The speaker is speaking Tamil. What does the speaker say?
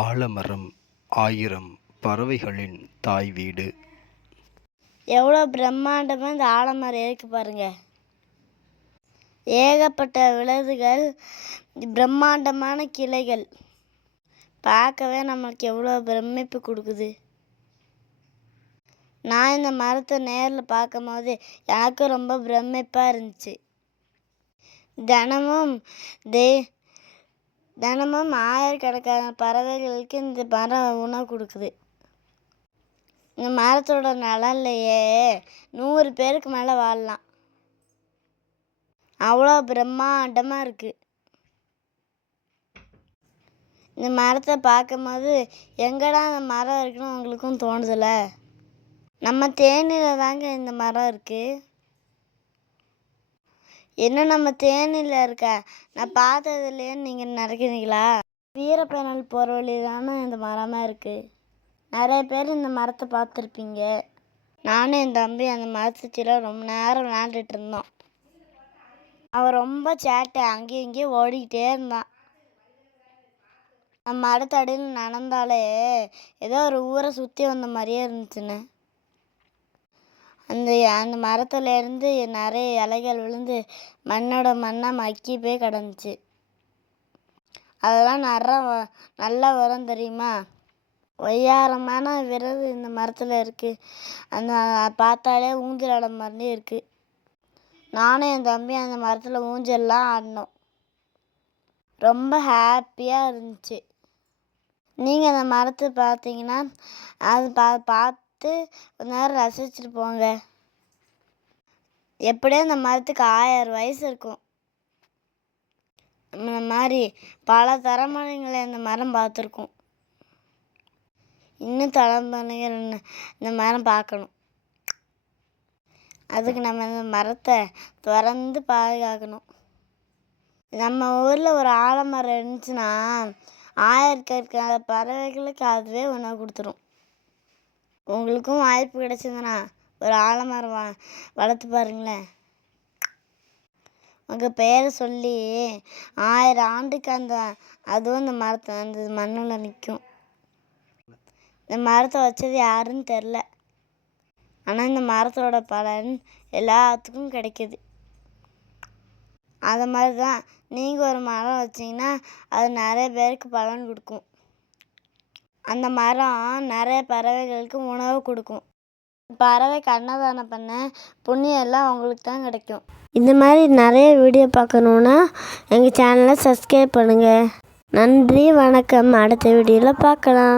ஆலமரம் 1000 பறவைகளின் தாய் வீடு. எவ்வளோ பிரம்மாண்டமாக இந்த ஆலமரம் இருக்கு பாருங்க. ஏகப்பட்ட விலங்குகள், பிரம்மாண்டமான கிளைகள், பார்க்கவே நம்மளுக்கு எவ்வளோ பிரமிப்பு கொடுக்குது. நான் இந்த மரத்தை நேரில் பார்க்கும் போது எனக்கு ரொம்ப பிரமிப்பாக இருந்துச்சு. தினமும் ஆயிரக்கணக்கான பறவைகளுக்கு இந்த மரம் உணவு கொடுக்குது. இந்த மரத்தோட நிழல்லையே 100 பேருக்கு மேலே வாழலாம். அவ்வளோ பிரம்மாண்டமாக இருக்குது. இந்த மரத்தை பார்க்கும்போது எங்கடா இந்த மரம் இருக்குன்னு உங்களுக்கும் தோணுதில்ல? நம்ம தேனியில் தாங்க இந்த மரம் இருக்குது. என்ன நம்ம தேனியில் இருக்க நான் பார்த்தது இல்லையேன்னு நீங்கள் நினைக்கிறீங்களா? வீரப்பயணல் போகிற வழி தானே இந்த மரமாக இருக்குது. நிறைய பேர் இந்த மரத்தை பார்த்துருப்பீங்க. நானும் என் தம்பி அந்த மரத்துச்சில ரொம்ப நேரம் விளையாண்டுட்டு இருந்தோம். அவன் ரொம்ப சேட்டை, அங்கேயும் இங்கேயும் ஓடிக்கிட்டே இருந்தான். நம்ம மரத்தடியில் நடந்தாலே ஏதோ ஒரு ஊரை சுற்றி வந்த மாதிரியே இருந்துச்சுன்னு. அந்த மரத்துலேருந்து நிறைய இலைகள் விழுந்து மண்ணோட மண்ணாக மக்கி போய் கிடந்துச்சு. அதெல்லாம் நல்லா வரும் தெரியுமா? ஒய்யாரமான விரது இந்த மரத்தில் இருக்குது. அந்த பார்த்தாலே ஊஞ்சல் ஆட மாதிரி இருக்குது. நானும் என் தம்பி அந்த மரத்தில் ஊஞ்சல்லாம் ஆடினோம். ரொம்ப ஹாப்பியாக இருந்துச்சு. நீங்கள் அந்த மரத்தை பார்த்தீங்கன்னா அது பார்த்து கொஞ்ச நேரம் ரசிச்சுட்டு போங்க. எப்படியும் அந்த மரத்துக்கு 1000 வயசு இருக்கும். இந்த மாதிரி பல தலைமுறைகளை இந்த மரம் பார்த்துருக்கோம். இன்னும் தலைமுறைகள் இந்த மரம் பார்க்கணும். அதுக்கு நம்ம இந்த மரத்தை திறந்து பாதுகாக்கணும். நம்ம ஊரில் ஒரு ஆலமரம் இருந்துச்சுன்னா ஆயிரக்கணக்கான பறவைகளுக்கு அதுவே உணவு கொடுத்துரும். உங்களுக்கும் வாய்ப்பு கிடைச்சதுன்னா ஒரு ஆலமரம் வளர்த்து பாருங்களேன். உங்கள் பெயரை சொல்லி 1000 ஆண்டுக்கு அதுவும் இந்த மண்ணில் நிற்கும். இந்த மரத்தை வச்சது யாருன்னு தெரில. ஆனால் இந்த மரத்தோட பலன் எல்லாத்துக்கும் கிடைக்கிது. அது மாதிரி தான் நீங்கள் ஒரு மரம் வச்சிங்கன்னா அது நிறைய பேருக்கு பலன் கொடுக்கும். அந்த மரம் நிறைய பறவைகளுக்கு உணவு கொடுக்கும். பறவை அன்னதானம் பண்ண புண்ணியம் எல்லாம் உங்களுக்கு தான் கிடைக்கும். இந்த மாதிரி நிறைய வீடியோ பார்க்கணுன்னா எங்கள் சேனலை சப்ஸ்கிரைப் பண்ணுங்கள். நன்றி, வணக்கம். அடுத்த வீடியோவில் பார்க்கலாம்.